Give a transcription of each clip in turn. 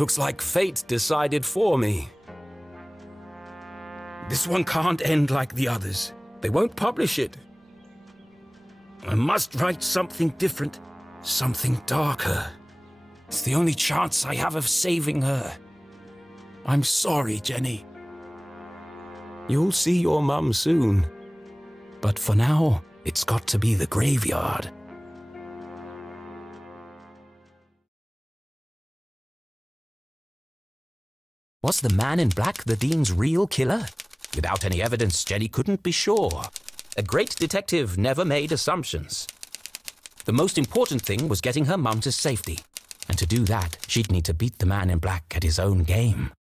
Looks like fate decided for me. This one can't end like the others. They won't publish it. I must write something different, something darker. It's the only chance I have of saving her. I'm sorry, Jenny. You'll see your mum soon. But for now, it's got to be the graveyard. Was the man in black the Dean's real killer? Without any evidence, Jenny couldn't be sure. A great detective never made assumptions. The most important thing was getting her mum to safety. And to do that, she'd need to beat the man in black at his own game.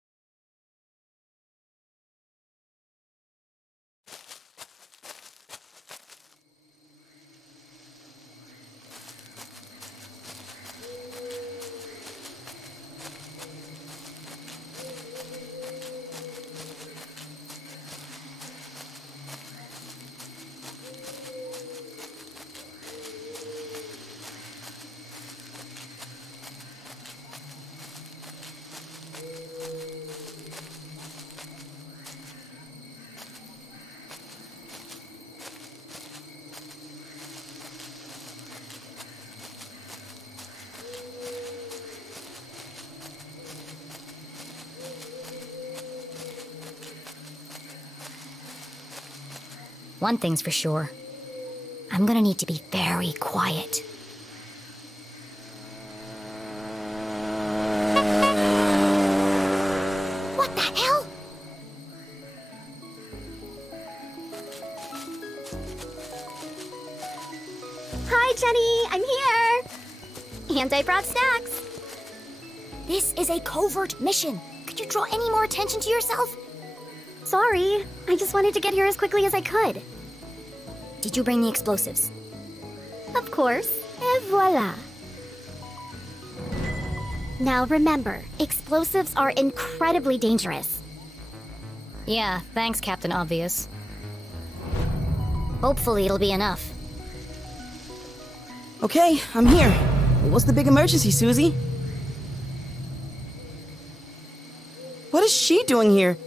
One thing's for sure. I'm gonna need to be very quiet. What the hell? Hi, Jenny! I'm here! And I brought snacks. This is a covert mission. Could you draw any more attention to yourself? Sorry, I just wanted to get here as quickly as I could. Did you bring the explosives? Of course. Et voila. Now remember, explosives are incredibly dangerous. Yeah, thanks, Captain Obvious. Hopefully it'll be enough. Okay, I'm here. What's the big emergency, Susie? What is she doing here?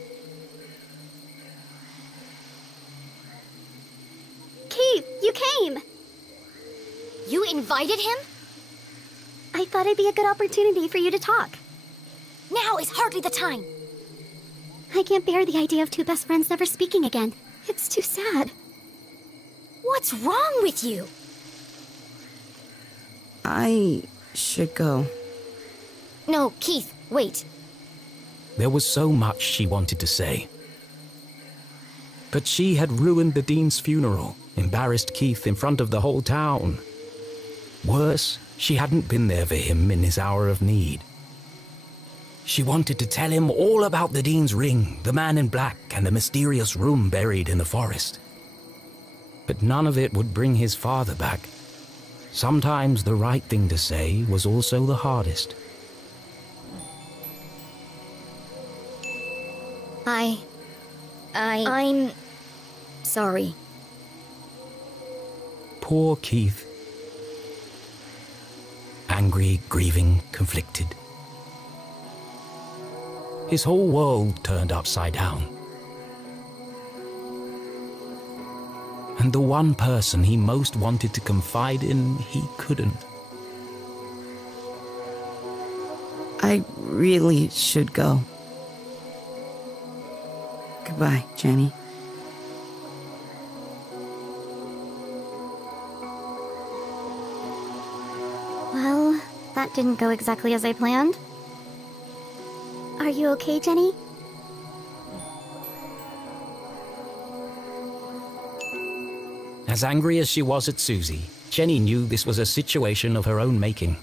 Keith, you came! You invited him? I thought it'd be a good opportunity for you to talk. Now is hardly the time. I can't bear the idea of two best friends never speaking again. It's too sad. What's wrong with you? I should go. No, Keith, wait. There was so much she wanted to say. But she had ruined the Dean's funeral, embarrassed Keith in front of the whole town. Worse, she hadn't been there for him in his hour of need. She wanted to tell him all about the Dean's ring, the man in black, and the mysterious room buried in the forest. But none of it would bring his father back. Sometimes the right thing to say was also the hardest. I'm sorry. Poor Keith. Angry, grieving, conflicted. His whole world turned upside down. And the one person he most wanted to confide in, he couldn't. I really should go. Goodbye, Jenny. Well, that didn't go exactly as I planned. Are you okay, Jenny? As angry as she was at Susie, Jenny knew this was a situation of her own making.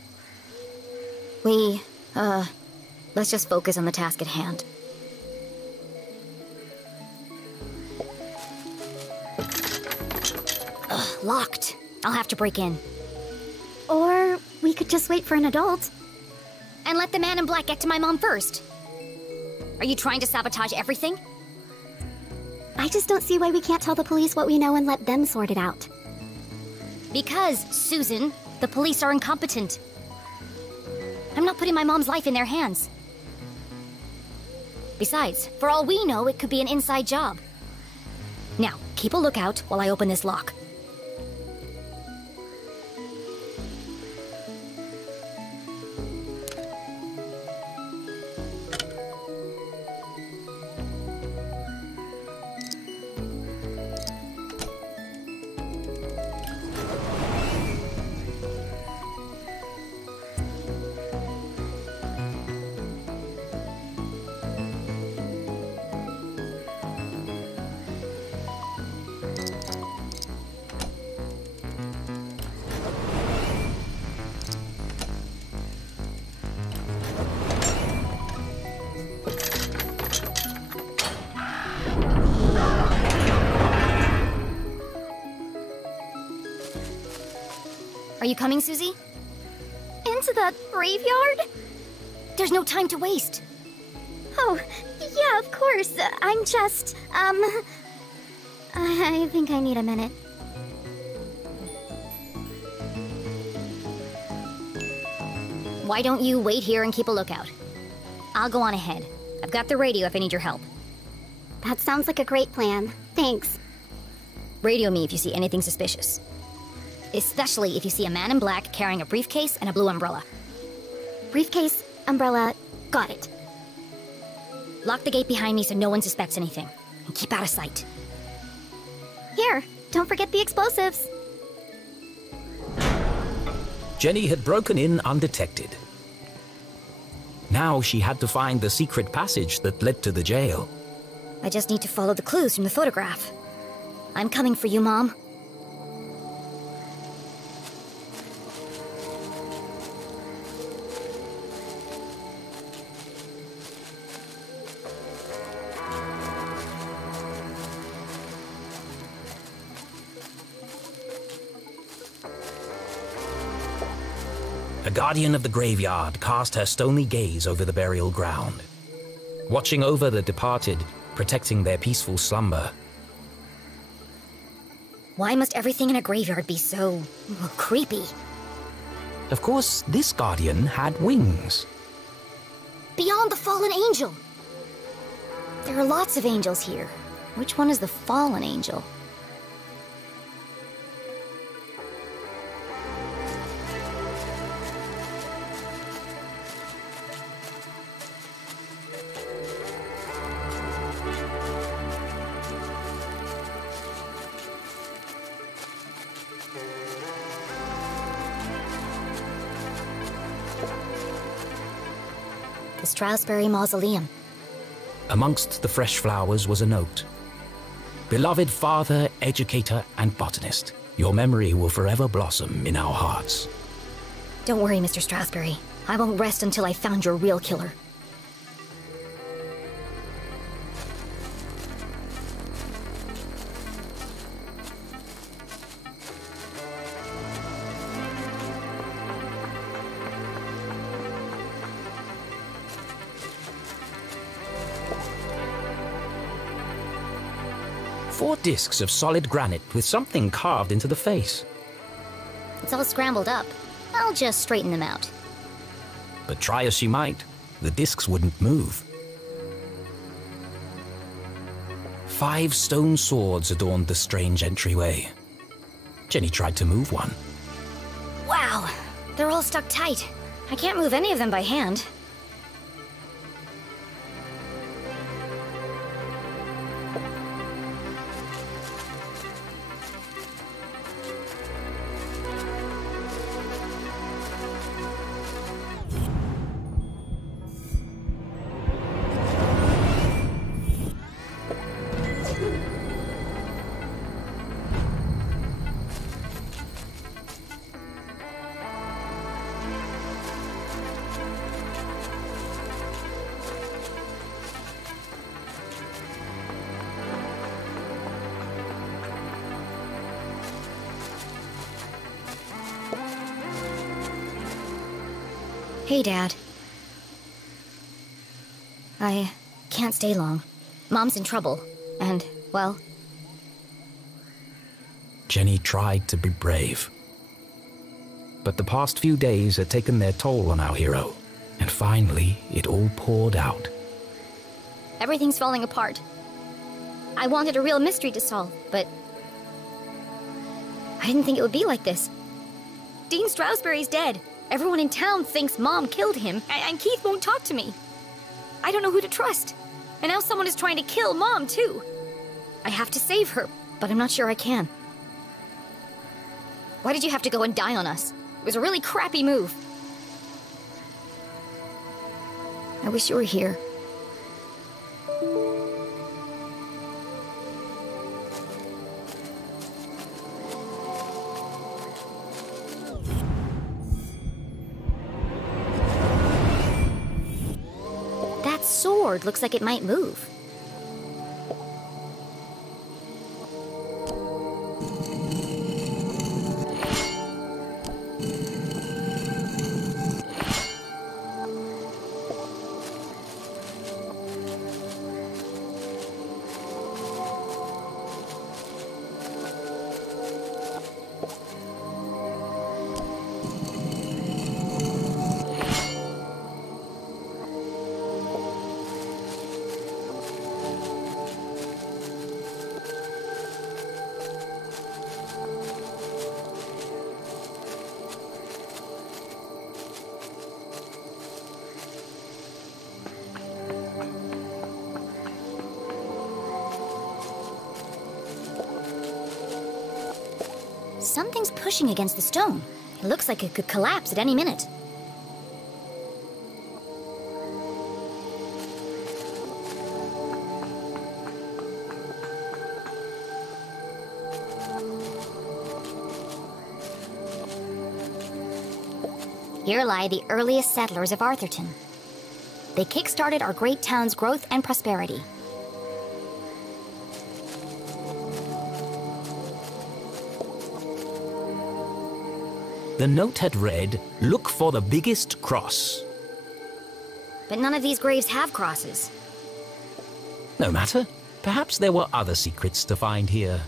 Let's just focus on the task at hand. Ugh, locked. I'll have to break in. Or we could just wait for an adult. And let the man in black get to my mom first. Are you trying to sabotage everything? I just don't see why we can't tell the police what we know and let them sort it out. Because, Susan, the police are incompetent. I'm not putting my mom's life in their hands. Besides, for all we know, it could be an inside job. Now, keep a lookout while I open this lock. Are you coming, Susie? Into the graveyard? There's no time to waste. Oh, yeah, of course. I'm just, I think I need a minute. Why don't you wait here and keep a lookout? I'll go on ahead. I've got the radio if I need your help. That sounds like a great plan. Thanks. Radio me if you see anything suspicious. Especially if you see a man in black carrying a briefcase and a blue umbrella. Briefcase, umbrella, got it. Lock the gate behind me so no one suspects anything. And keep out of sight. Here, don't forget the explosives. Jenny had broken in undetected. Now she had to find the secret passage that led to the jail. I just need to follow the clues from the photograph. I'm coming for you, Mom. A guardian of the graveyard cast her stony gaze over the burial ground, watching over the departed, protecting their peaceful slumber. Why must everything in a graveyard be so creepy? Of course, this guardian had wings. Beyond the fallen angel! There are lots of angels here. Which one is the fallen angel? The Strasbury Mausoleum. Amongst the fresh flowers was a note. Beloved father, educator, and botanist, your memory will forever blossom in our hearts. Don't worry, Mr. Strasbury. I won't rest until I've found your real killer. Four discs of solid granite with something carved into the face. It's all scrambled up. I'll just straighten them out. But try as she might, the discs wouldn't move. 5 stone swords adorned the strange entryway. Jenny tried to move one. Wow, they're all stuck tight. I can't move any of them by hand. Hey, Dad. I can't stay long. Mom's in trouble, and, well... Jenny tried to be brave. But the past few days had taken their toll on our hero, and finally it all poured out. Everything's falling apart. I wanted a real mystery to solve, but I didn't think it would be like this. Dean Stroudsbury's dead. Everyone in town thinks Mom killed him, and Keith won't talk to me. I don't know who to trust. And now someone is trying to kill Mom, too. I have to save her, but I'm not sure I can. Why did you have to go and die on us? It was a really crappy move. I wish you were here. That sword looks like it might move. Something's pushing against the stone. It looks like it could collapse at any minute. Here lie the earliest settlers of Arthurton. They kick-started our great town's growth and prosperity. The note had read, "Look for the biggest cross." But none of these graves have crosses. No matter. Perhaps there were other secrets to find here.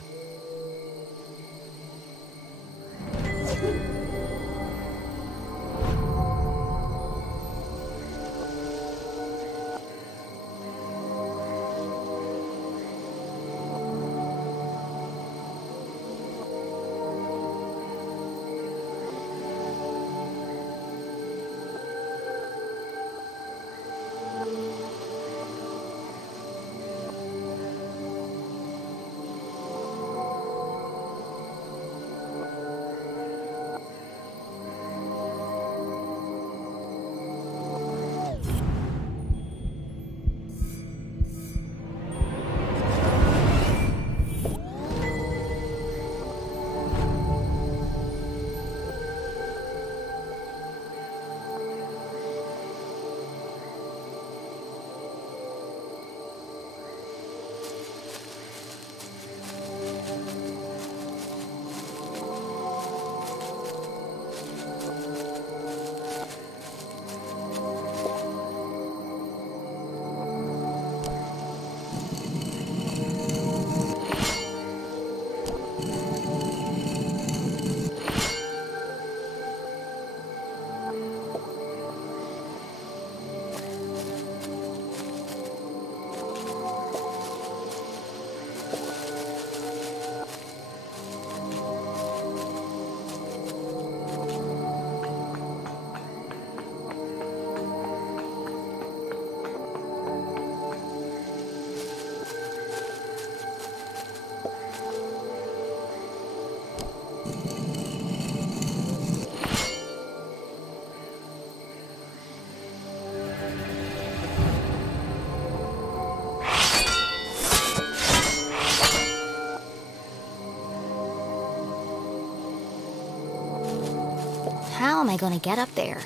How am I going to get up there?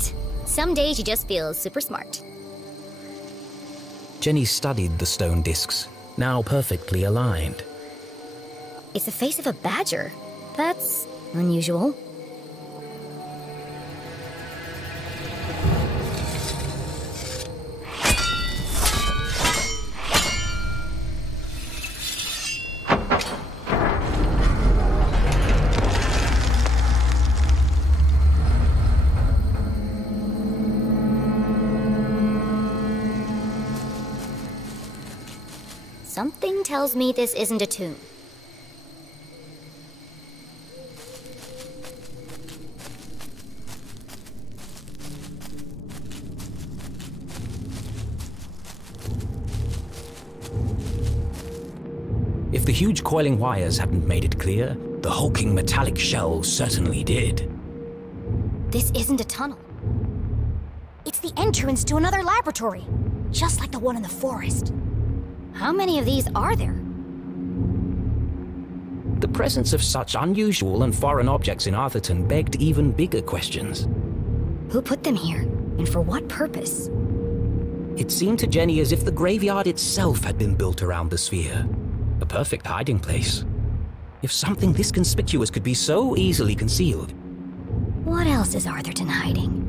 right. Some days you just feel super smart. Jenny studied the stone discs, now perfectly aligned. It's the face of a badger. That's unusual. Something tells me this isn't a tomb. If the huge coiling wires hadn't made it clear, the hulking metallic shell certainly did. This isn't a tunnel. It's the entrance to another laboratory, just like the one in the forest. How many of these are there? The presence of such unusual and foreign objects in Arthurton begged even bigger questions. Who put them here, and for what purpose? It seemed to Jenny as if the graveyard itself had been built around the sphere. A perfect hiding place. If something this conspicuous could be so easily concealed. What else is Arthurton hiding?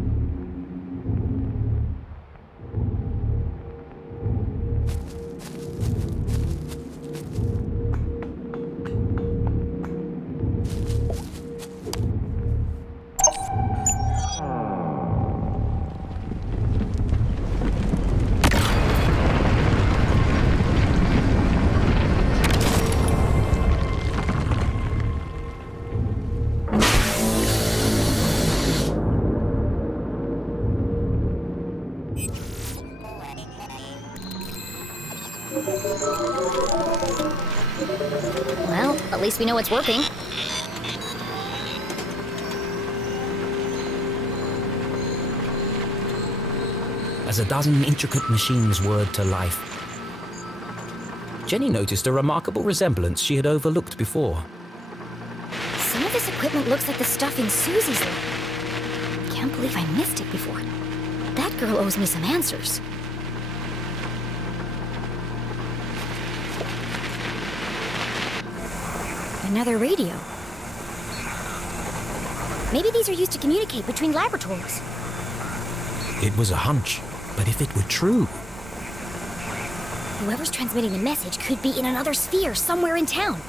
Well, at least we know it's working. As a dozen intricate machines whirred to life, Jenny noticed a remarkable resemblance she had overlooked before. Some of this equipment looks like the stuff in Susie's lab. Can't believe I missed it before. That girl owes me some answers. Another radio. Maybe these are used to communicate between laboratories. It was a hunch, but if it were true... Whoever's transmitting the message could be in another sphere somewhere in town.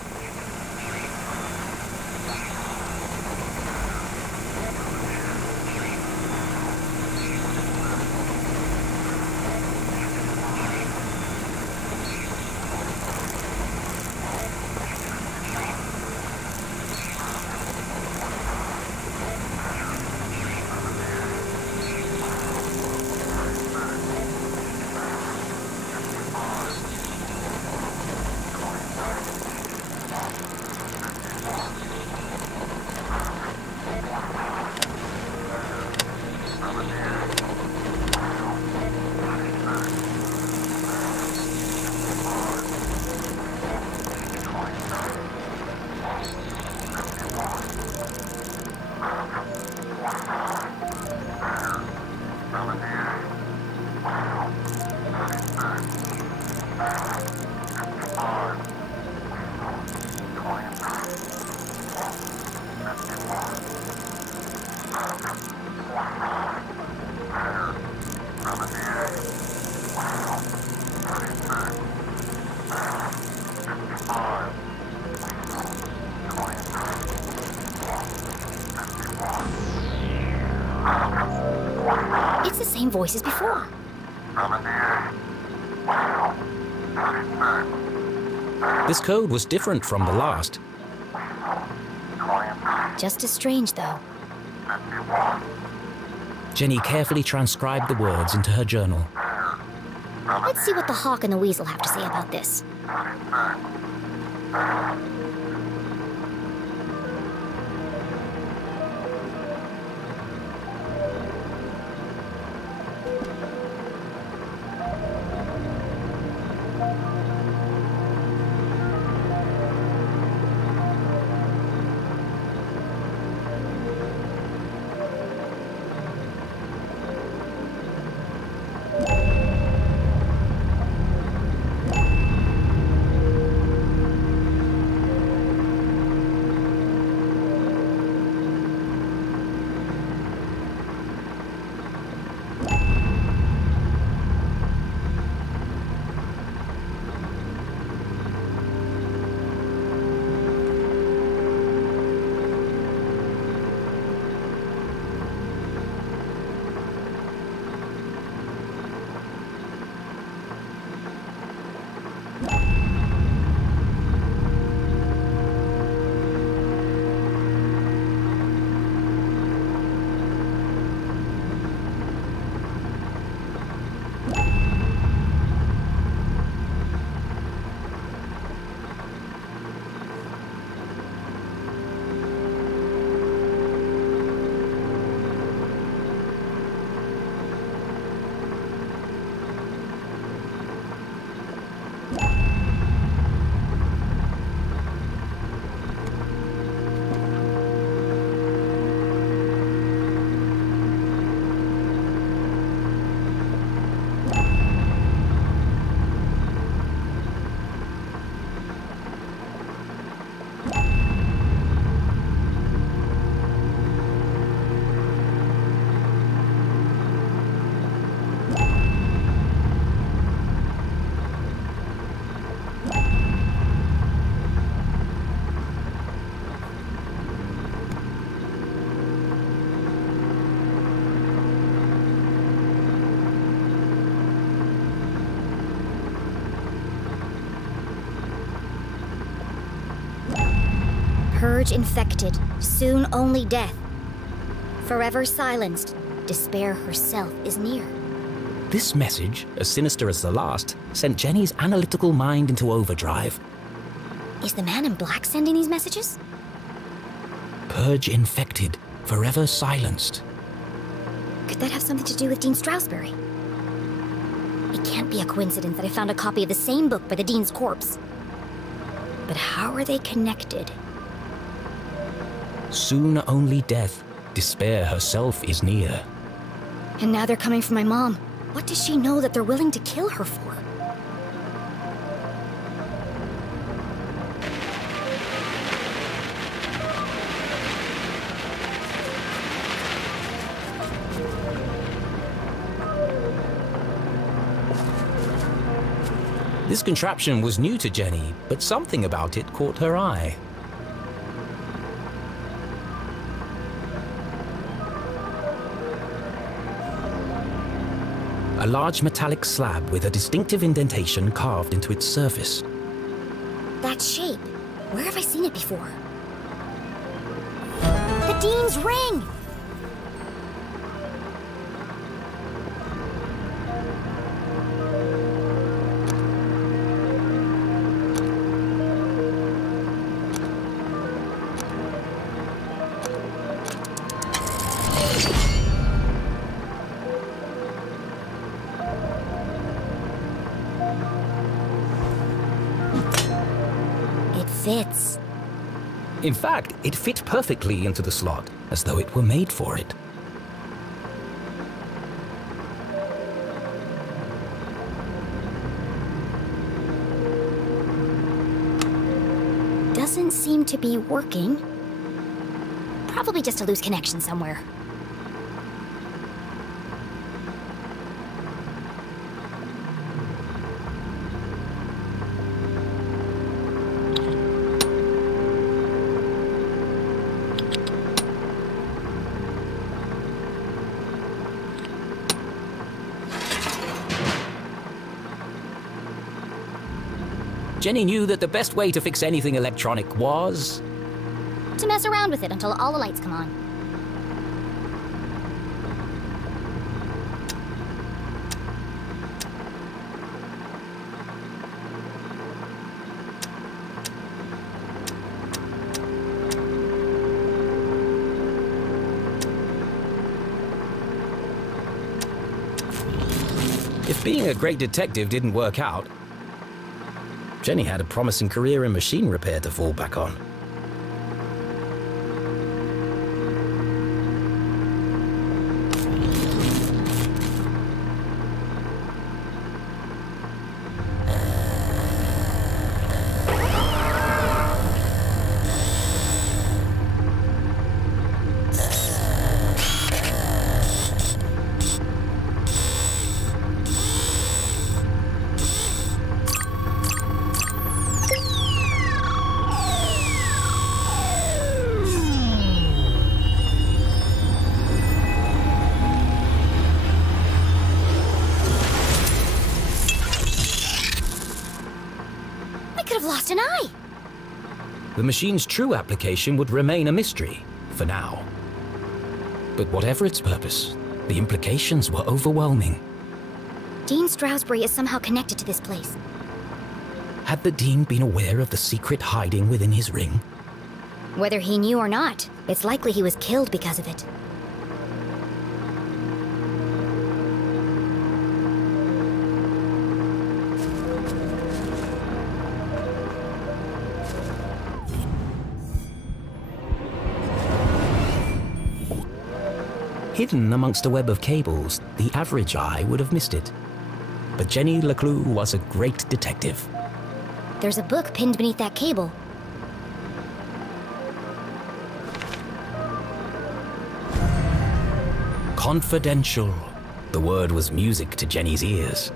It's the same voice as before. This code was different from the last. Just as strange, though. Jenny carefully transcribed the words into her journal. Let's see what the hawk and the weasel have to say about this. Purge infected, soon only death. Forever silenced, despair herself is near. This message, as sinister as the last, sent Jenny's analytical mind into overdrive. Is the man in black sending these messages? Purge infected, forever silenced. Could that have something to do with Dean Strasberry? It can't be a coincidence that I found a copy of the same book by the Dean's corpse. But how are they connected? Soon only death, despair herself is near. And now they're coming for my mom. What does she know that they're willing to kill her for? This contraption was new to Jenny, but something about it caught her eye. A large metallic slab with a distinctive indentation carved into its surface. That shape. Where have I seen it before? The Dean's ring! Fits. In fact, it fit perfectly into the slot, as though it were made for it. Doesn't seem to be working. Probably just a loose connection somewhere. Jenny knew that the best way to fix anything electronic was... to mess around with it until all the lights come on. If being a great detective didn't work out, Jenny had a promising career in machine repair to fall back on. Lost an eye! The machine's true application would remain a mystery, for now. But whatever its purpose, the implications were overwhelming. Dean Strasberry is somehow connected to this place. Had the Dean been aware of the secret hiding within his ring? Whether he knew or not, it's likely he was killed because of it. Hidden amongst a web of cables, the average eye would have missed it. But Jenny LeClue was a great detective. There's a book pinned beneath that cable. Confidential. The word was music to Jenny's ears.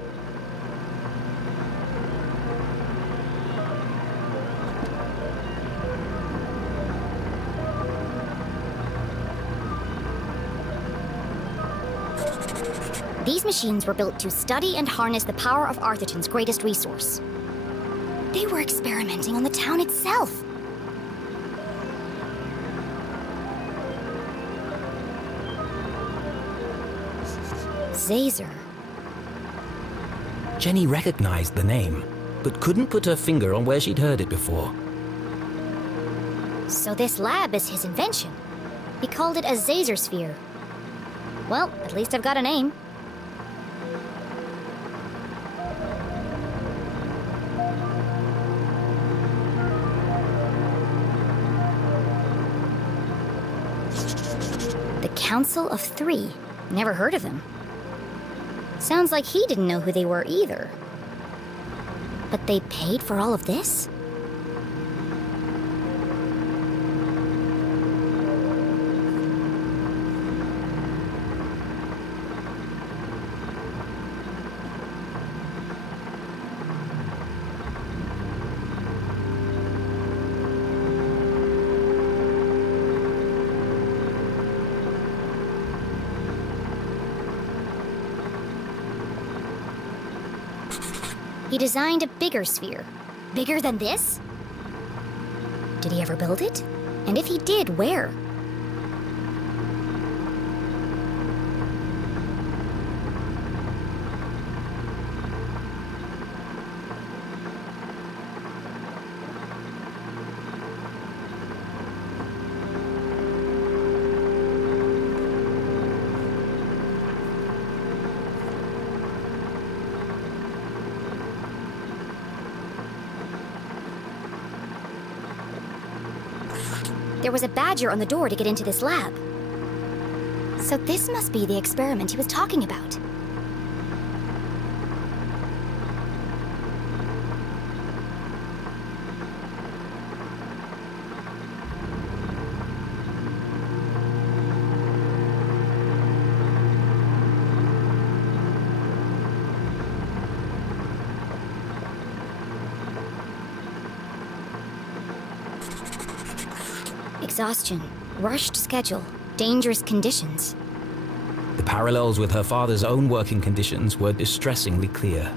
These machines were built to study and harness the power of Arthurton's greatest resource. They were experimenting on the town itself. Zazer. Jenny recognized the name, but couldn't put her finger on where she'd heard it before. So this lab is his invention. He called it a Zazer sphere. Well, at least I've got a name. The Council of Three. Never heard of them. Sounds like he didn't know who they were either. But they paid for all of this? He designed a bigger sphere. Bigger than this? Did he ever build it? And if he did, where? There was a badger on the door to get into this lab. So this must be the experiment he was talking about. Exhaustion, rushed schedule, dangerous conditions. The parallels with her father's own working conditions were distressingly clear.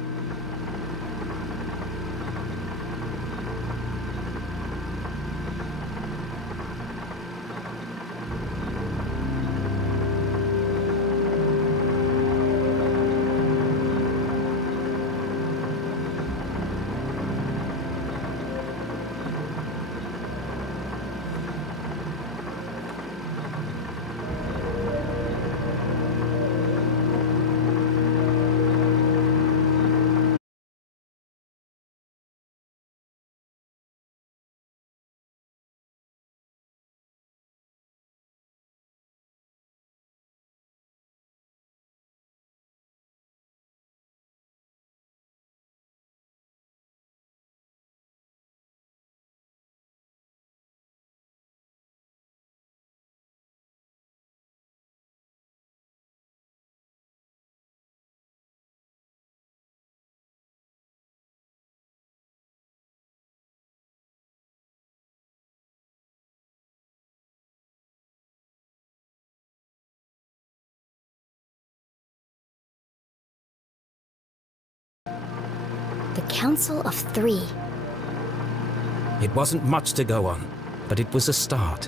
The Council of Three. It wasn't much to go on, but it was a start.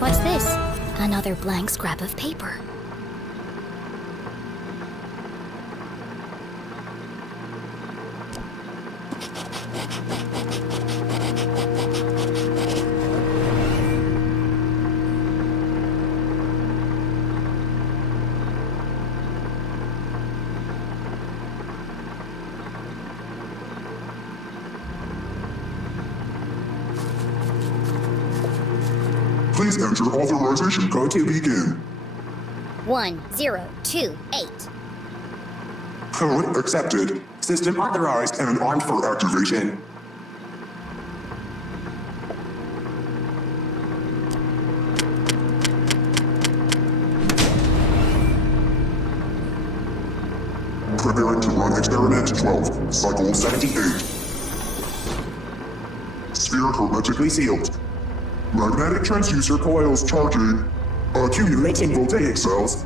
What's this? Another blank scrap of paper. Please enter authorization code to begin. 1028. Code accepted. System authorized and armed for activation. Preparing to run experiment 12, cycle 78. Sphere hermetically sealed. Magnetic transducer coils charging. Accumulating voltaic cells.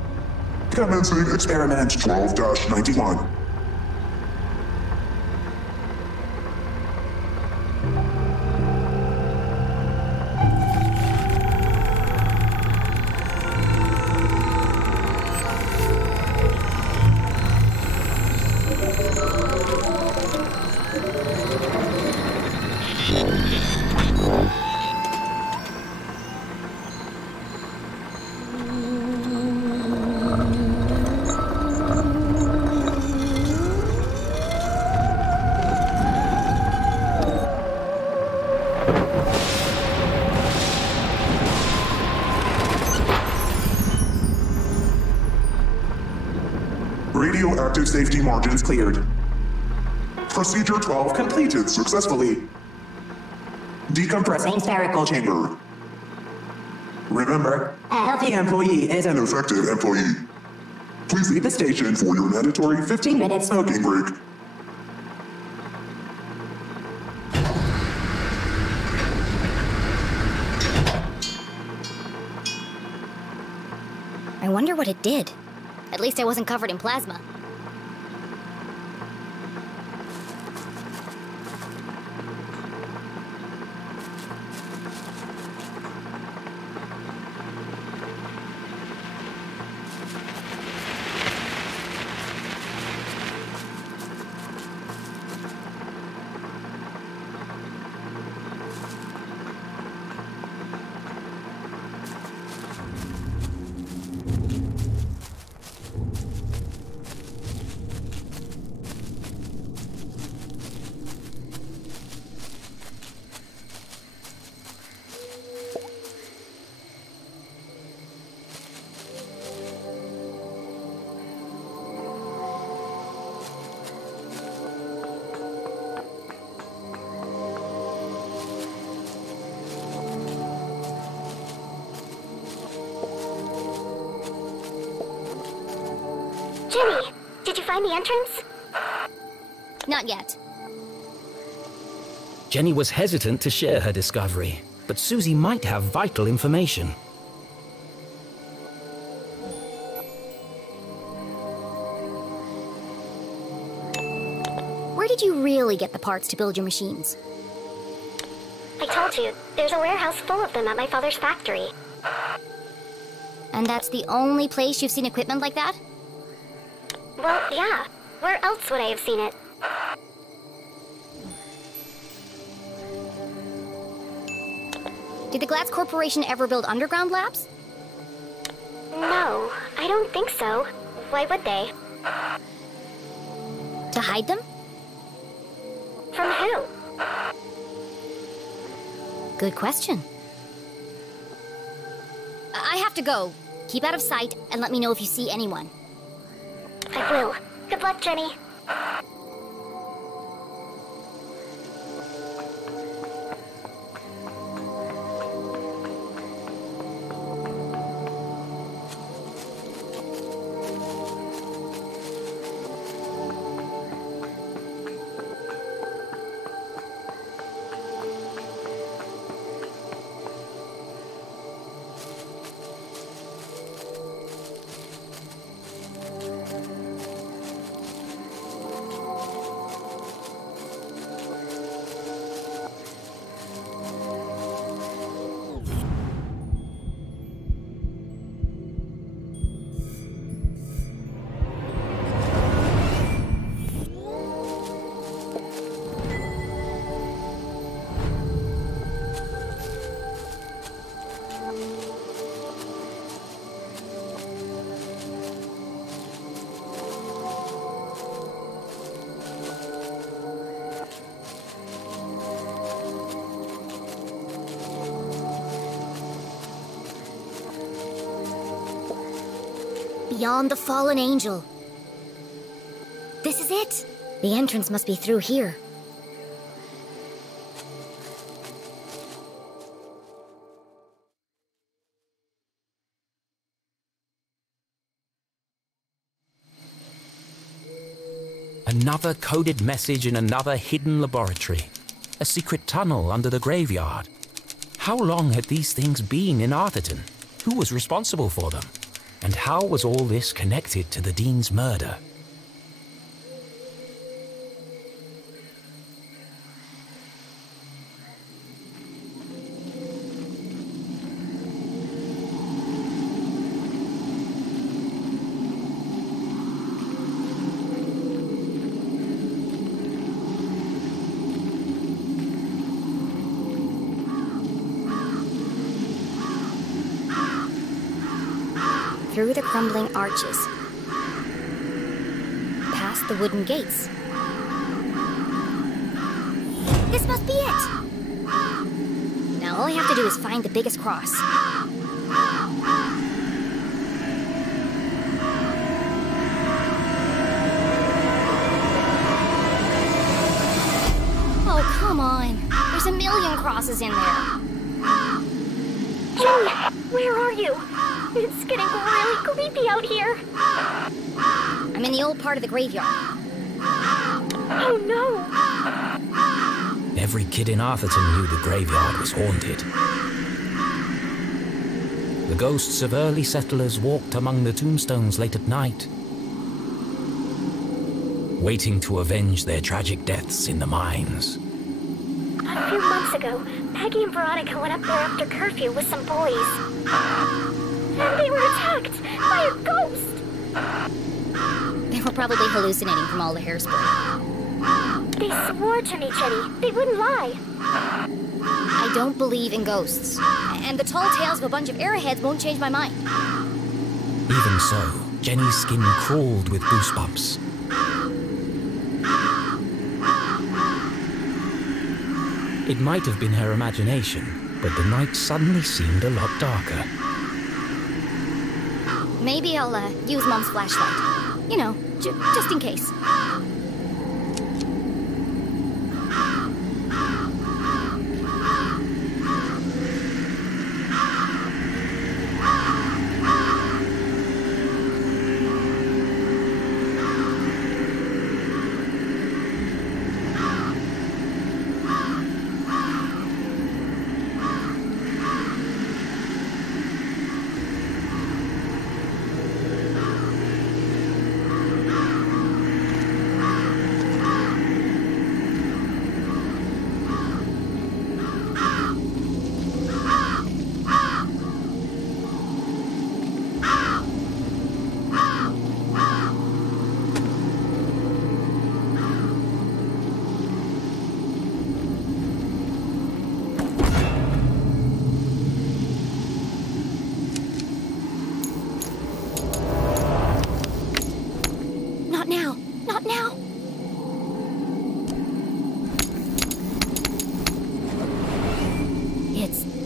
Commencing experiment 12-91. Radioactive safety margins cleared. Procedure 12 completed successfully. Decompressing spherical chamber. Remember, a healthy employee is an effective employee. Please leave the station for your mandatory 15-minute smoking break. I wonder what it did. At least I wasn't covered in plasma. Jenny, did you find the entrance? Not yet. Jenny was hesitant to share her discovery, but Susie might have vital information. Where did you really get the parts to build your machines? I told you, there's a warehouse full of them at my father's factory. And that's the only place you've seen equipment like that? Well, yeah. Where else would I have seen it? Did the Glatz Corporation ever build underground labs? No, I don't think so. Why would they? To hide them? From who? Good question. I have to go. Keep out of sight and let me know if you see anyone. I will. Good luck, Jenny. beyond the fallen angel. This is it. The entrance must be through here. Another coded message in another hidden laboratory. A secret tunnel under the graveyard. How long had these things been in Arthurton? Who was responsible for them? And how was all this connected to the Dean's murder? Through the crumbling arches. Past the wooden gates. This must be it! Now all I have to do is find the biggest cross. Oh, come on. There's a million crosses in there. Jenny, where are you? It's getting really creepy out here. I'm in the old part of the graveyard. Oh no! Every kid in Arthurton knew the graveyard was haunted. The ghosts of early settlers walked among the tombstones late at night, waiting to avenge their tragic deaths in the mines. A few months ago, Peggy and Veronica went up there after curfew with some boys. And they were attacked by a ghost! They were probably hallucinating from all the hairspray. They swore to me, Jenny. They wouldn't lie. I don't believe in ghosts. And the tall tales of a bunch of arrowheads won't change my mind. Even so, Jenny's skin crawled with goosebumps. It might have been her imagination, but the night suddenly seemed a lot darker. Maybe I'll use Mom's flashlight. You know, just in case.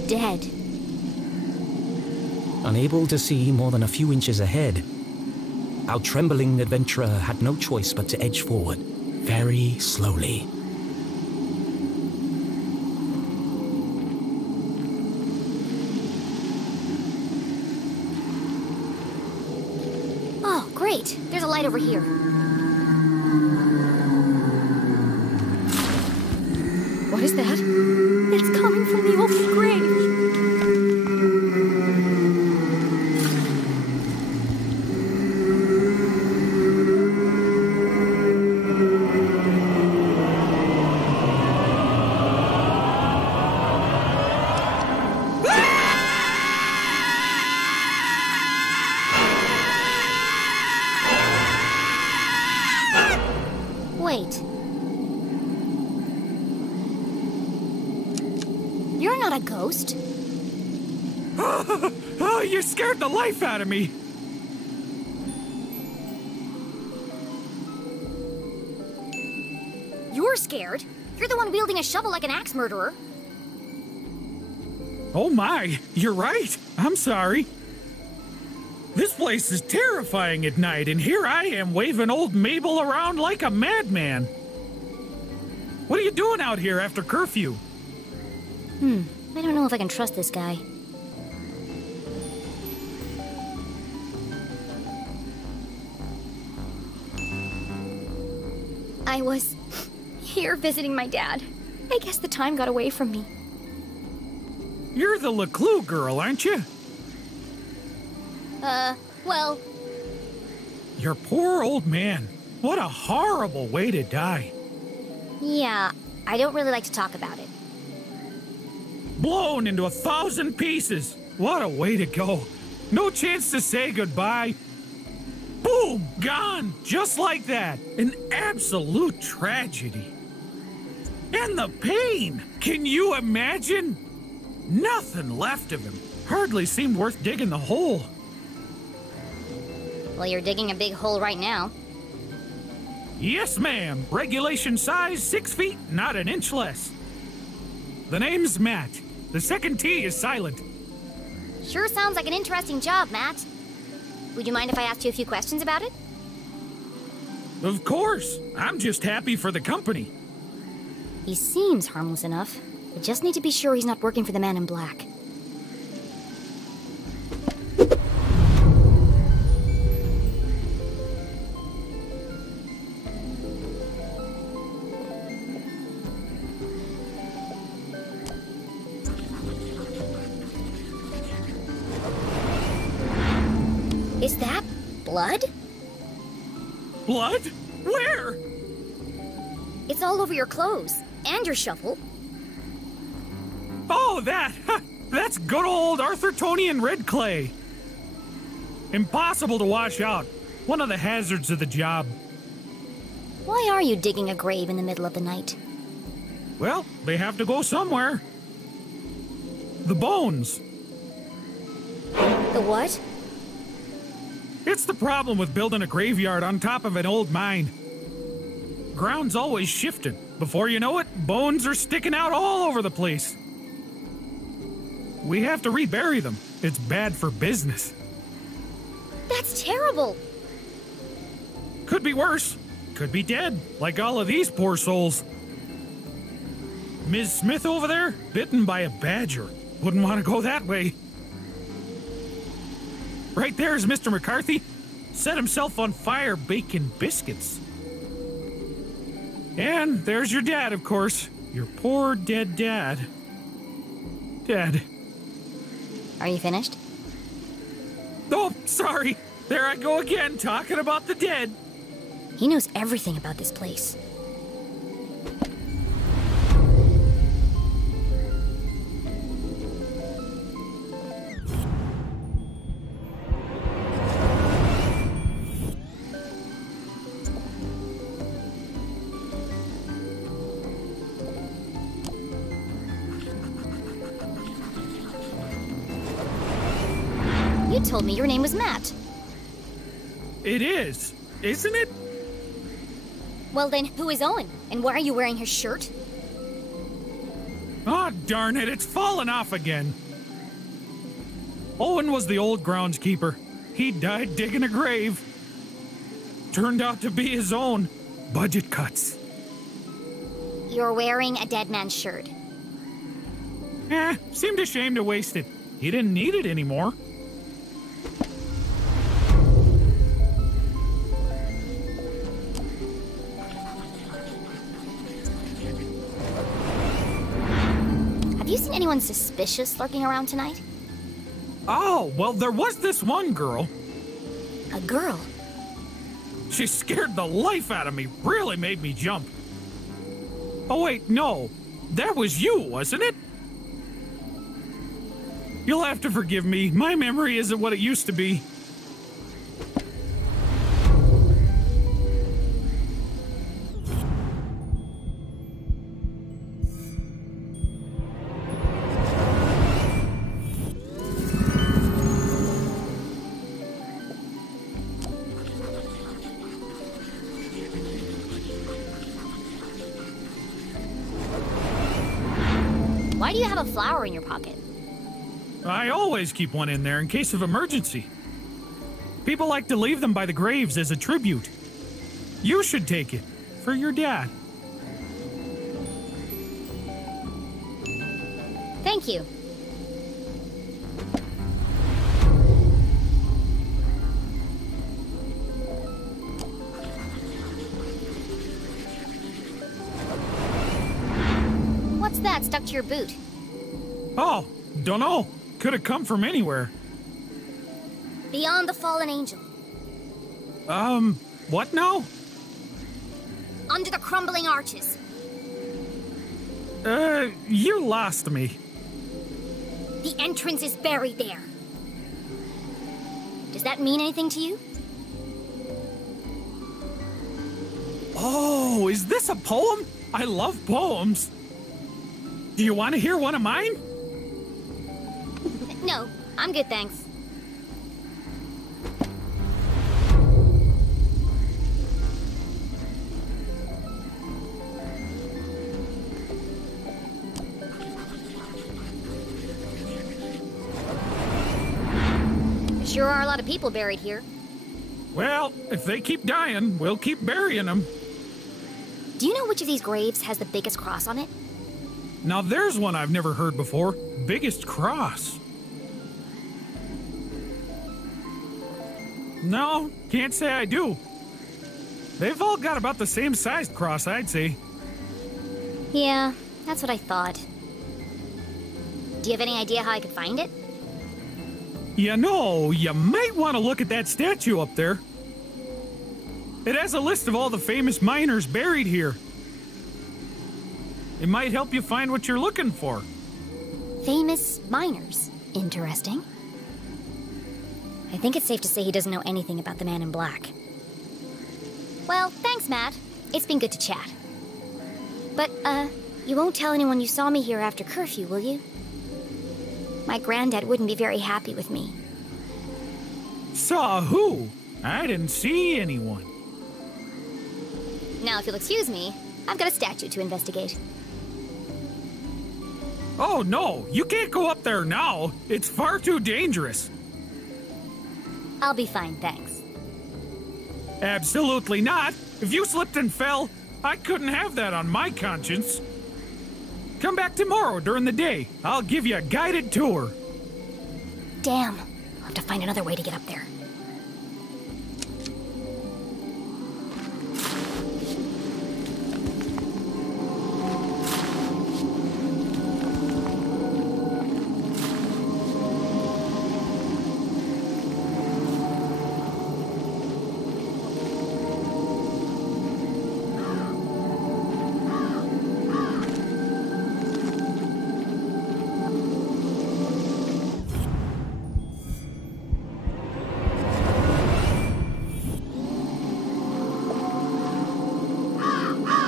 Dead. Unable to see more than a few inches ahead, our trembling adventurer had no choice but to edge forward, very slowly. Oh, great. There's a light over here. What is that? It's coming from the open grave. Wait. You're not a ghost. Oh, you scared the life out of me. You're scared. You're the one wielding a shovel like an axe murderer. Oh my, you're right. I'm sorry. This place is terrifying at night, and here I am waving old Mabel around like a madman. What are you doing out here after curfew? I don't know if I can trust this guy. I was here visiting my dad. I guess the time got away from me. You're the LeClue girl, aren't you? Well, Your poor old man. What a horrible way to die. yeah, I don't really like to talk about it. Blown into 1,000 pieces. What a way to go. No chance to say goodbye. Boom! Gone! Just like that. An absolute tragedy. And the pain! Can you imagine? Nothing left of him. Hardly seemed worth digging the hole. Well, you're digging a big hole right now. Yes, ma'am. Regulation size 6 feet, not an inch less. The name's Matt. The second T is silent. Sure sounds like an interesting job, Matt. Would you mind if I asked you a few questions about it? Of course. I'm just happy for the company. He seems harmless enough. I just need to be sure he's not working for the man in black. Is that blood? Blood? Where? It's all over your clothes and your shovel. Oh, that! That's good old Arthurtonian red clay. Impossible to wash out. One of the hazards of the job. Why are you digging a grave in the middle of the night? Well, they have to go somewhere. The bones. The what? It's the problem with building a graveyard on top of an old mine. Ground's always shifting. Before you know it, bones are sticking out all over the place. We have to rebury them. It's bad for business. That's terrible. Could be worse. Could be dead, like all of these poor souls. Ms. Smith over there, bitten by a badger. Wouldn't want to go that way. Right there's Mr. McCarthy. Set himself on fire baking biscuits. And there's your dad, of course. Your poor dead dad. Dead. Are you finished? Oh, sorry. There I go again, talking about the dead. He knows everything about this place. You told me your name was Matt. It is, isn't it? Well then, who is Owen? And why are you wearing his shirt? Oh, darn it, it's fallen off again. Owen was the old groundskeeper. He died digging a grave. Turned out to be his own. Budget cuts. You're wearing a dead man's shirt. Seemed a shame to waste it. He didn't need it anymore. Have you seen anyone suspicious lurking around tonight? Oh, well, there was this one girl. A girl? She scared the life out of me. Really made me jump. Oh, wait, no. That was you, wasn't it? You'll have to forgive me. My memory isn't what it used to be. Why do you have a flower in your pocket? I always keep one in there in case of emergency. People like to leave them by the graves as a tribute. You should take it for your dad. Thank you. What's that stuck to your boot? Oh, dunno. Could have come from anywhere. Beyond the fallen angel. What now? Under the crumbling arches. You lost me. The entrance is buried there. Does that mean anything to you? Oh, is this a poem? I love poems. Do you want to hear one of mine? No, I'm good, thanks. Sure are a lot of people buried here. Well, if they keep dying, we'll keep burying them. Do you know which of these graves has the biggest cross on it? Now there's one I've never heard before. Biggest cross. No, can't say I do. They've all got about the same sized cross, I'd say. Yeah, that's what I thought. Do you have any idea how I could find it? You know, you might want to look at that statue up there. It has a list of all the famous miners buried here. It might help you find what you're looking for. Famous miners. Interesting. I think it's safe to say he doesn't know anything about the man in black. Well, thanks, Matt. It's been good to chat. But, you won't tell anyone you saw me here after curfew, will you? My granddad wouldn't be very happy with me. Saw who? I didn't see anyone. Now, if you'll excuse me, I've got a statue to investigate. Oh no, you can't go up there now. It's far too dangerous. I'll be fine, thanks. Absolutely not. If you slipped and fell, I couldn't have that on my conscience. Come back tomorrow during the day. I'll give you a guided tour. Damn. I'll have to find another way to get up there.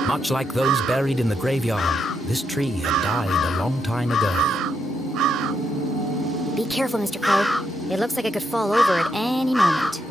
Much like those buried in the graveyard, this tree had died a long time ago. Be careful, Mr. Crow. It looks like it could fall over at any moment.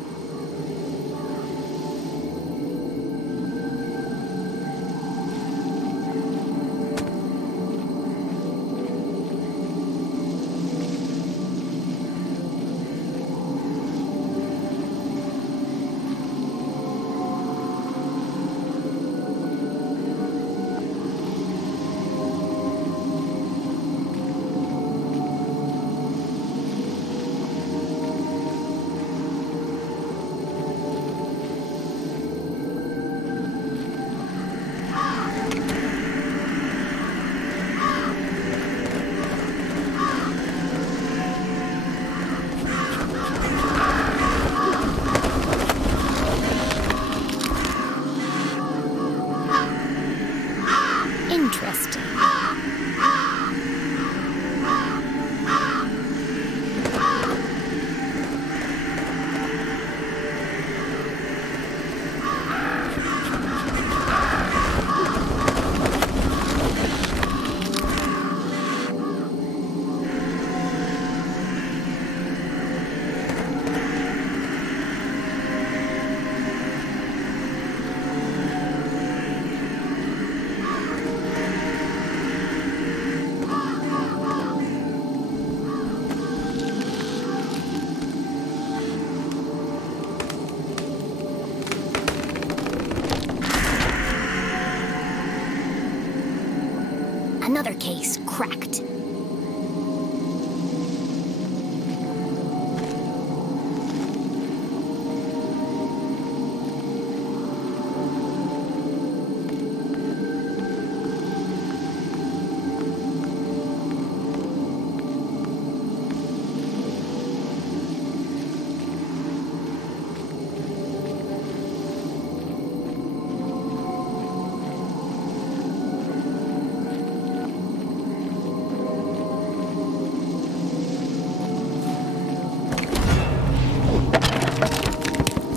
Another case cracked.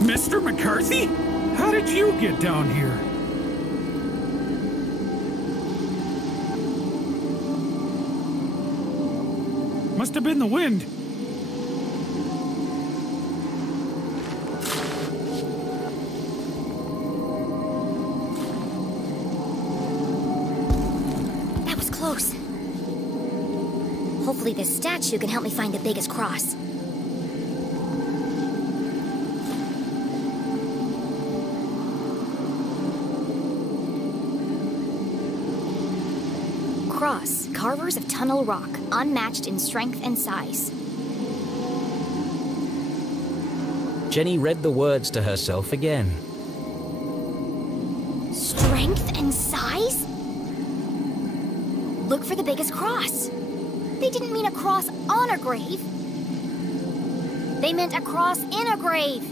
Mr. McCarthy? How did you get down here? Must have been the wind. That was close. Hopefully this statue can help me find the biggest cross. Cross, carvers of Tunnel Rock, unmatched in strength and size. Jenny read the words to herself again. Strength and size? Look for the biggest cross. They didn't mean a cross on a grave. They meant a cross in a grave.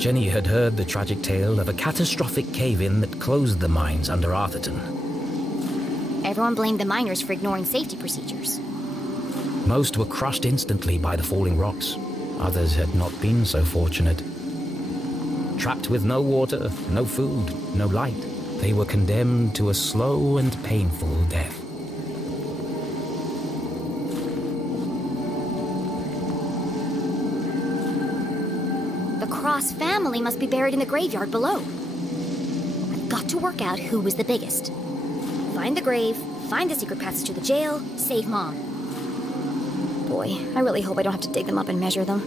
Jenny had heard the tragic tale of a catastrophic cave-in that closed the mines under Arthurton. Everyone blamed the miners for ignoring safety procedures. Most were crushed instantly by the falling rocks. Others had not been so fortunate. Trapped with no water, no food, no light, they were condemned to a slow and painful death. The Cross family must be buried in the graveyard below. I've got to work out who was the biggest. Find the grave, find the secret passage to the jail, save Mom. Boy, I really hope I don't have to dig them up and measure them.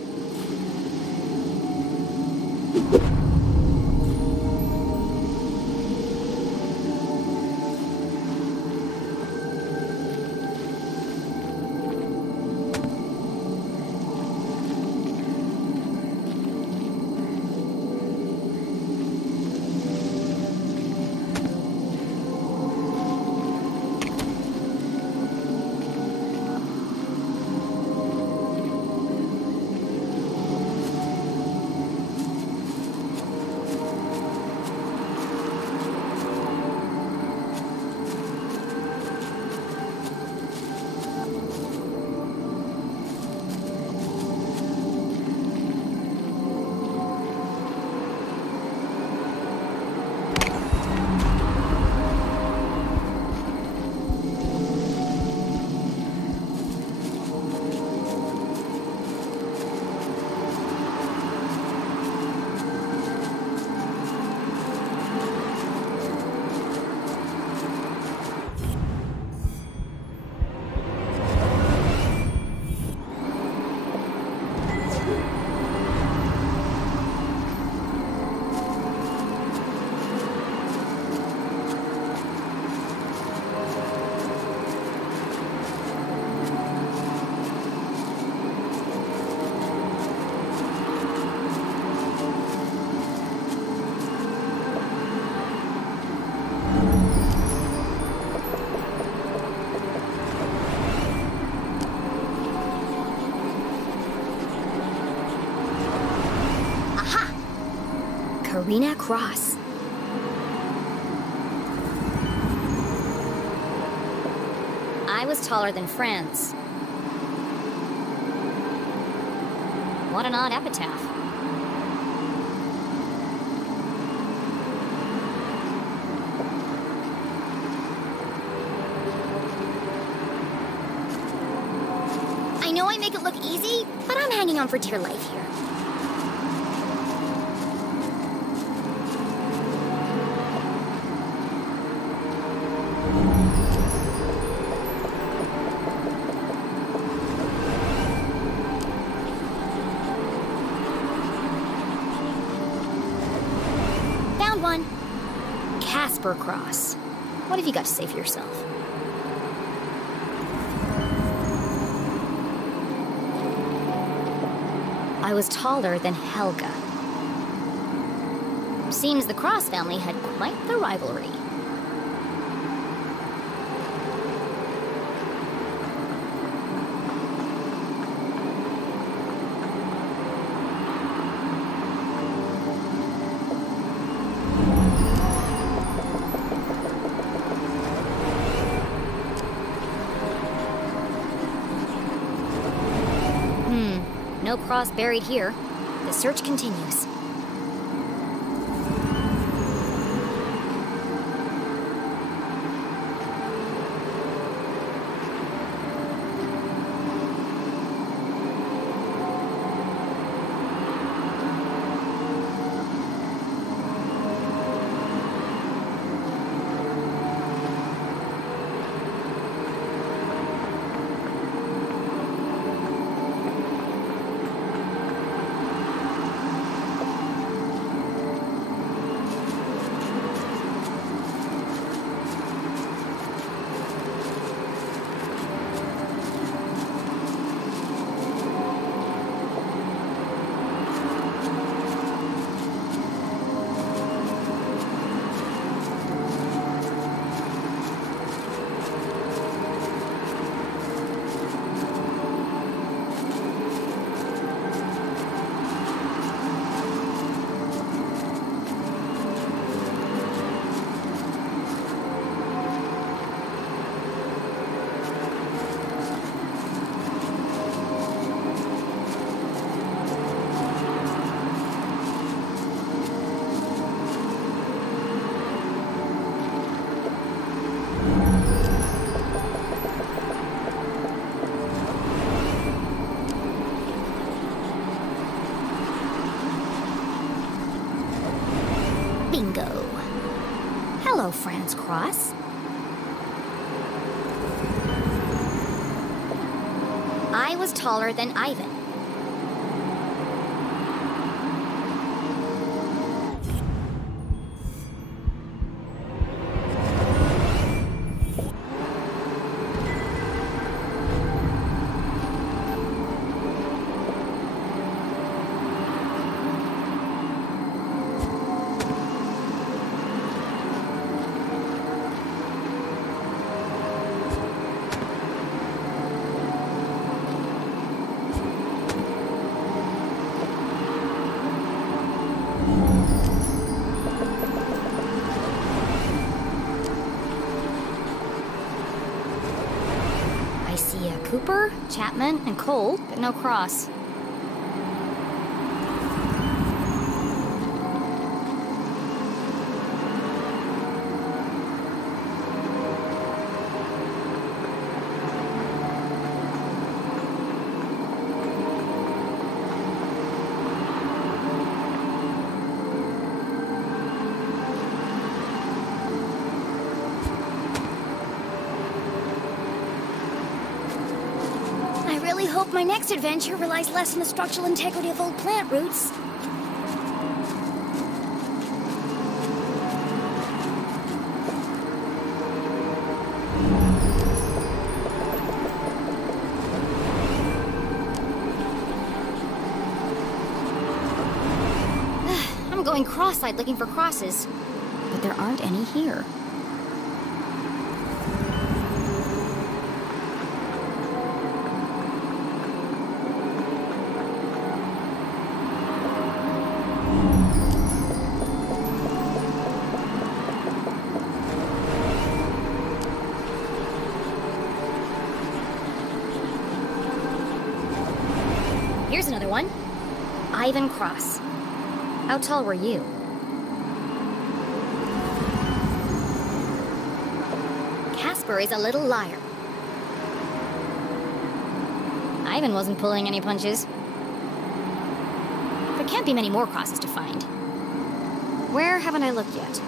Arena Cross. I was taller than France. What an odd epitaph. I know I make it look easy, but I'm hanging on for dear life here. Casper Cross. What have you got to say for yourself? I was taller than Helga. Seems the Cross family had quite the rivalry. No cross buried here. The search continues. Bingo. Hello, Franz Cross. I was taller than Ivan. I see a Cooper, Chapman, and Cole, but no Cross. I hope my next adventure relies less on the structural integrity of old plant roots. I'm going cross-eyed looking for crosses, but there aren't any here. Here's another one. Ivan Cross. How tall were you? Casper is a little liar. Ivan wasn't pulling any punches. There can't be many more crosses to find. Where haven't I looked yet?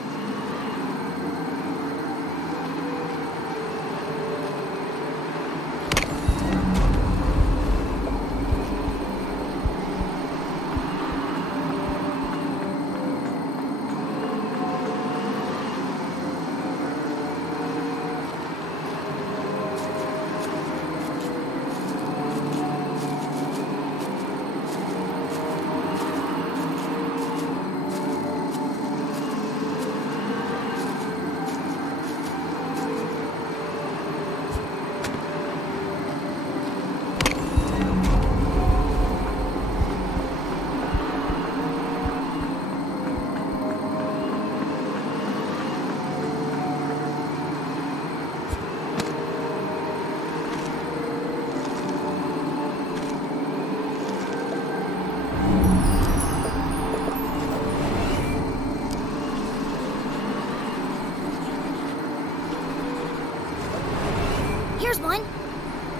Here's one.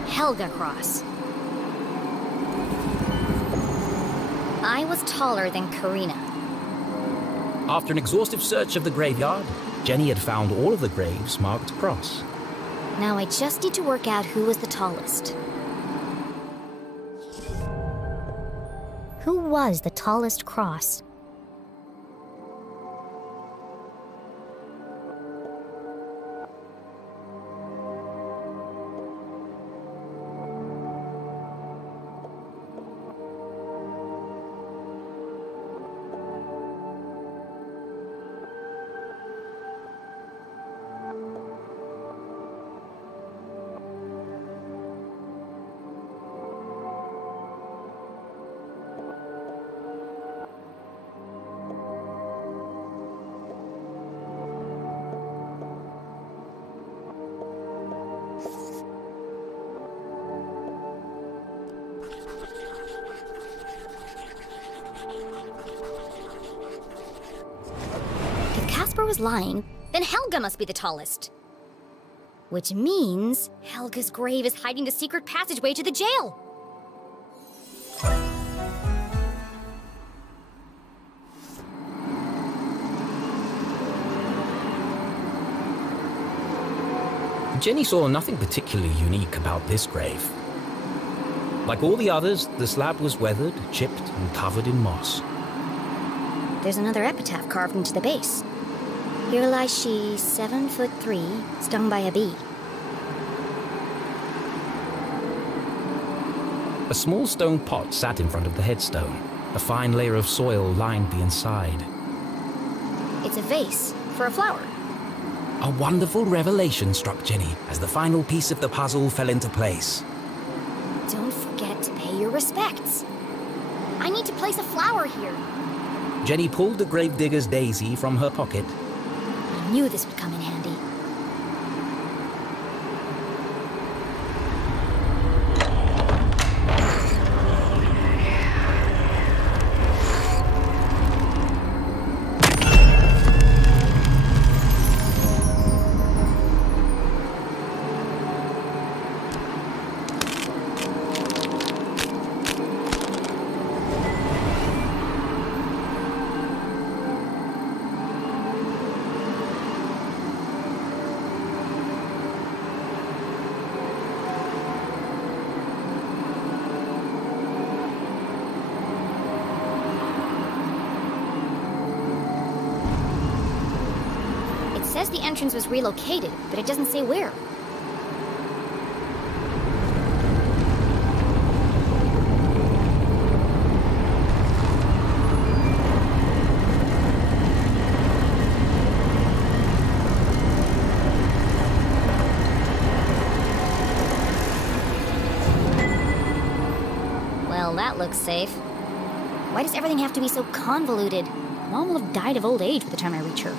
Helga Cross. I was taller than Karina. After an exhaustive search of the graveyard, Jenny had found all of the graves marked cross. Now I just need to work out who was the tallest. Who was the tallest cross? Was lying, then Helga must be the tallest. Which means Helga's grave is hiding the secret passageway to the jail. Jenny saw nothing particularly unique about this grave. Like all the others, the slab was weathered, chipped, and covered in moss. There's another epitaph carved into the base. Here lies she, 7'3", stung by a bee. A small stone pot sat in front of the headstone. A fine layer of soil lined the inside. It's a vase for a flower. A wonderful revelation struck Jenny as the final piece of the puzzle fell into place. Don't forget to pay your respects. I need to place a flower here. Jenny pulled the gravedigger's daisy from her pocket. I knew this would come in handy. It says the entrance was relocated, but it doesn't say where. Well, that looks safe. Why does everything have to be so convoluted? Mom will have died of old age by the time I reach her.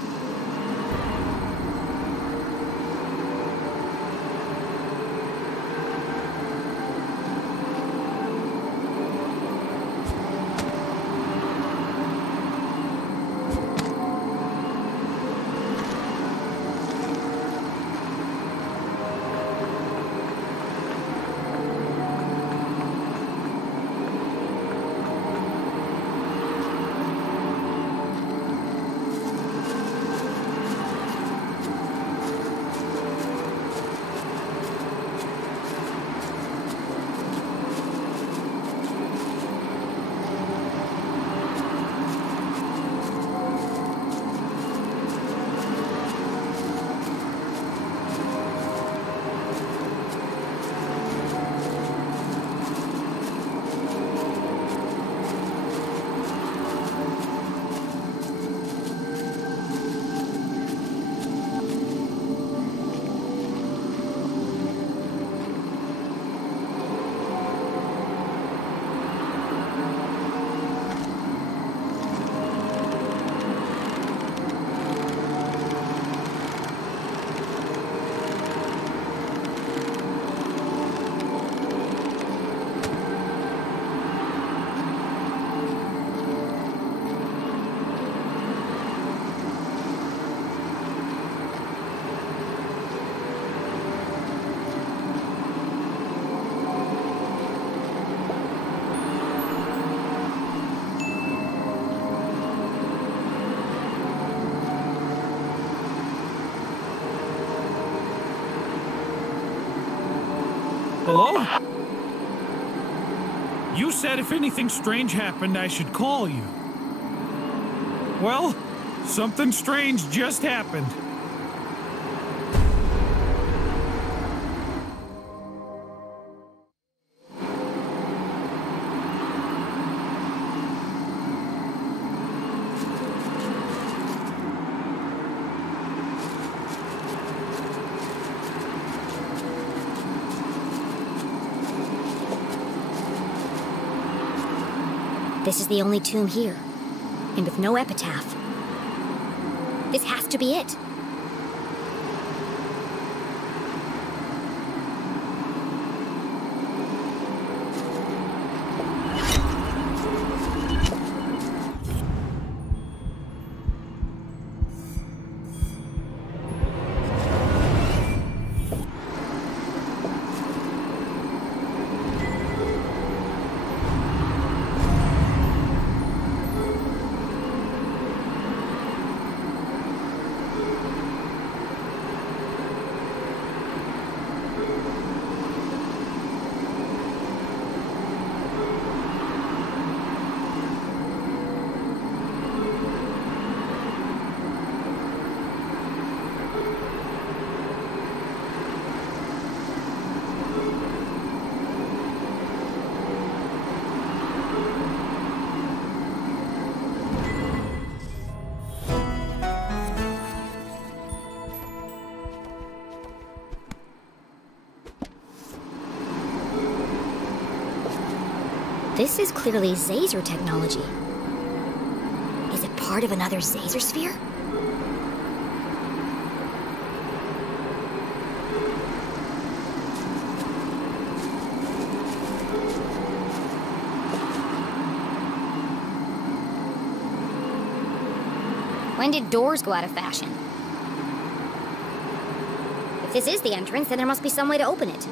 Hello? You said if anything strange happened, I should call you. Well, something strange just happened. This is the only tomb here, and with no epitaph. This has to be it. This is clearly Zazer technology. Is it part of another Zazer sphere? When did doors go out of fashion? If this is the entrance, then there must be some way to open it.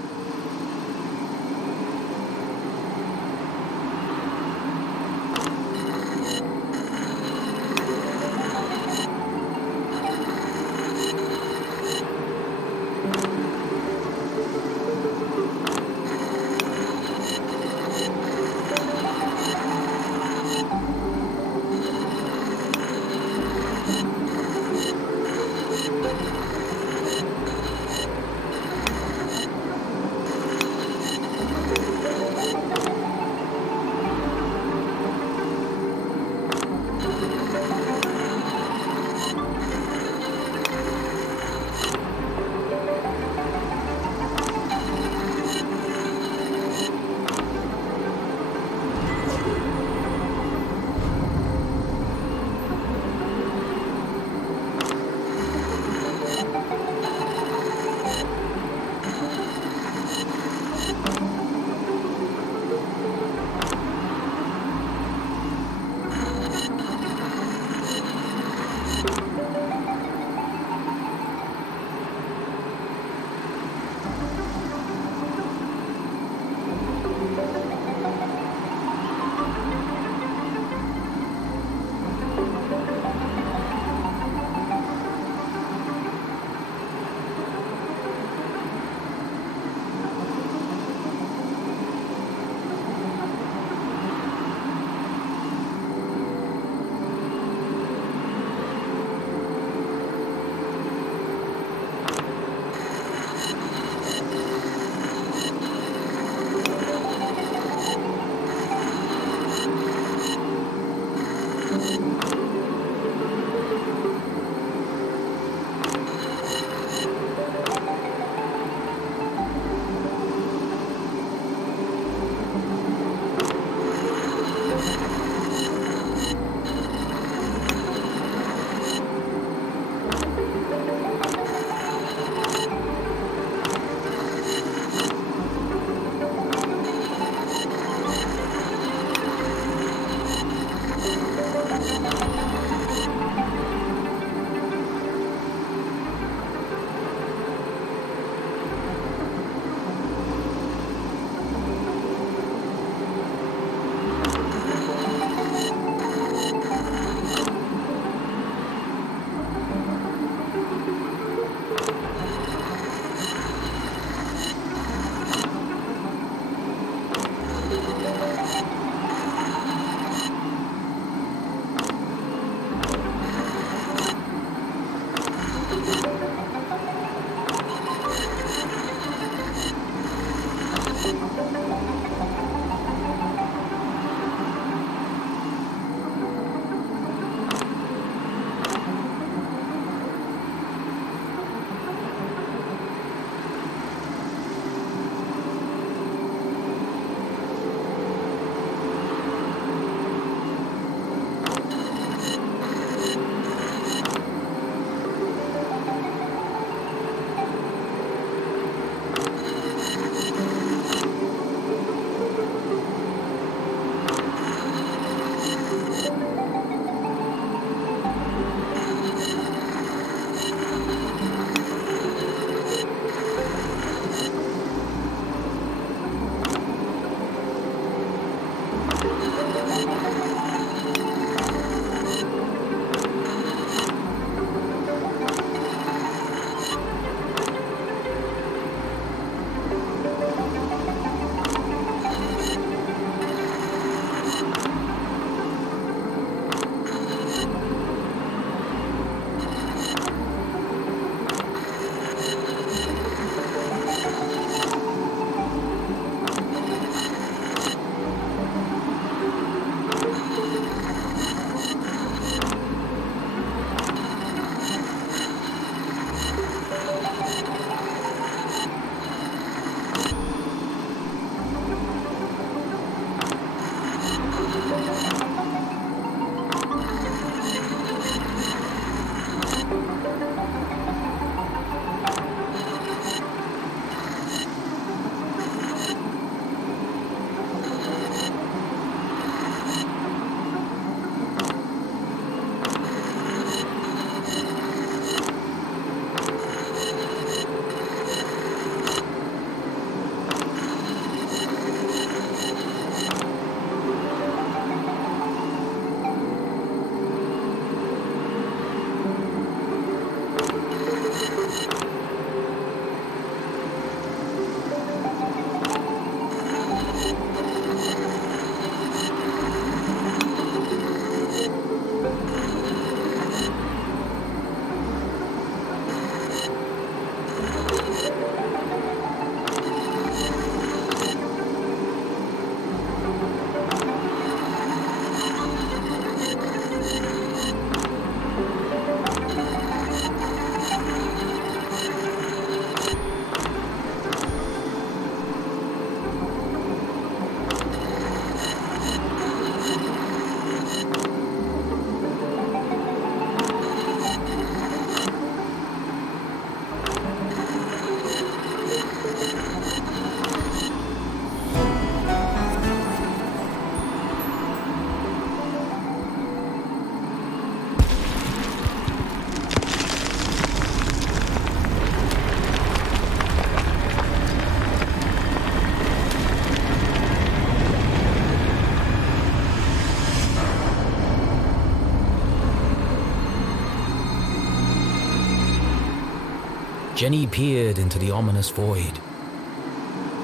Jenny peered into the ominous void.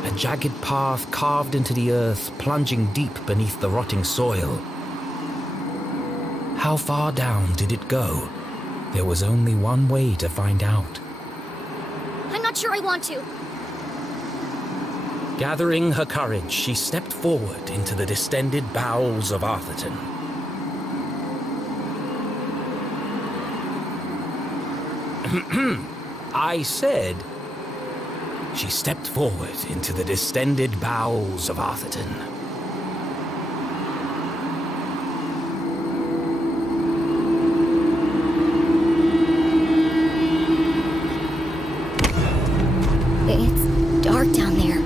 A jagged path carved into the earth, plunging deep beneath the rotting soil. How far down did it go? There was only one way to find out. I'm not sure I want to. Gathering her courage, she stepped forward into the distended bowels of Arthurton. I said, she stepped forward into the distended bowels of Arthurton. It's dark down there.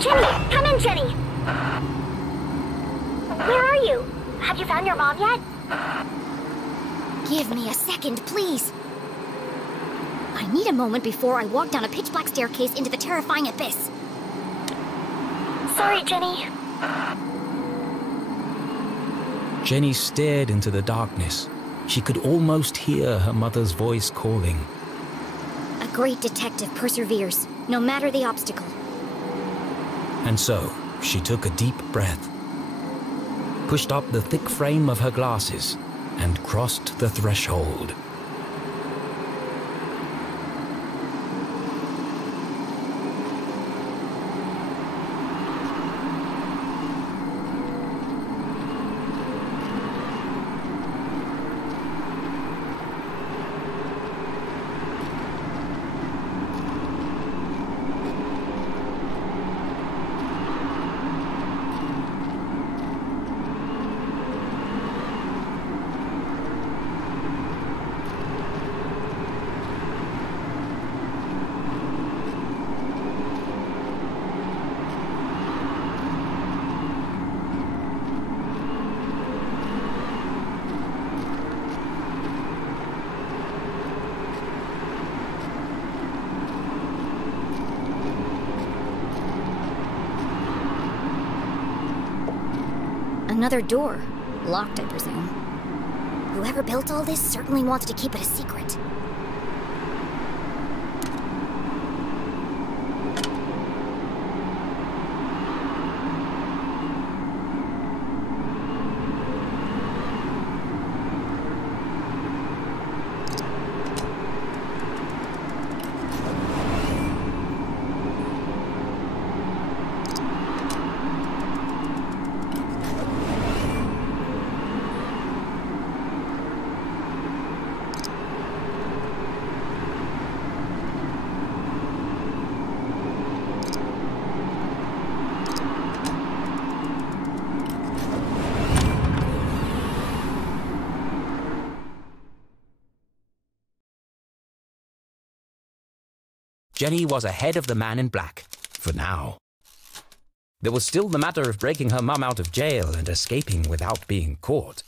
Jenny! Come in, Jenny! Where are you? Have you found your mom yet? Give me a second, please. I need a moment before I walk down a pitch-black staircase into the terrifying abyss. Sorry, Jenny. Jenny stared into the darkness. She could almost hear her mother's voice calling. A great detective perseveres, no matter the obstacle. And so, she took a deep breath, pushed up the thick frame of her glasses, and crossed the threshold. Another door. Locked, I presume. Whoever built all this certainly wanted to keep it a secret. Jenny was ahead of the man in black, for now. There was still the matter of breaking her mum out of jail and escaping without being caught.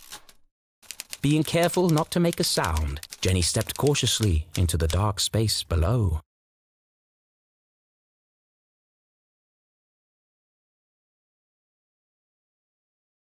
Being careful not to make a sound, Jenny stepped cautiously into the dark space below.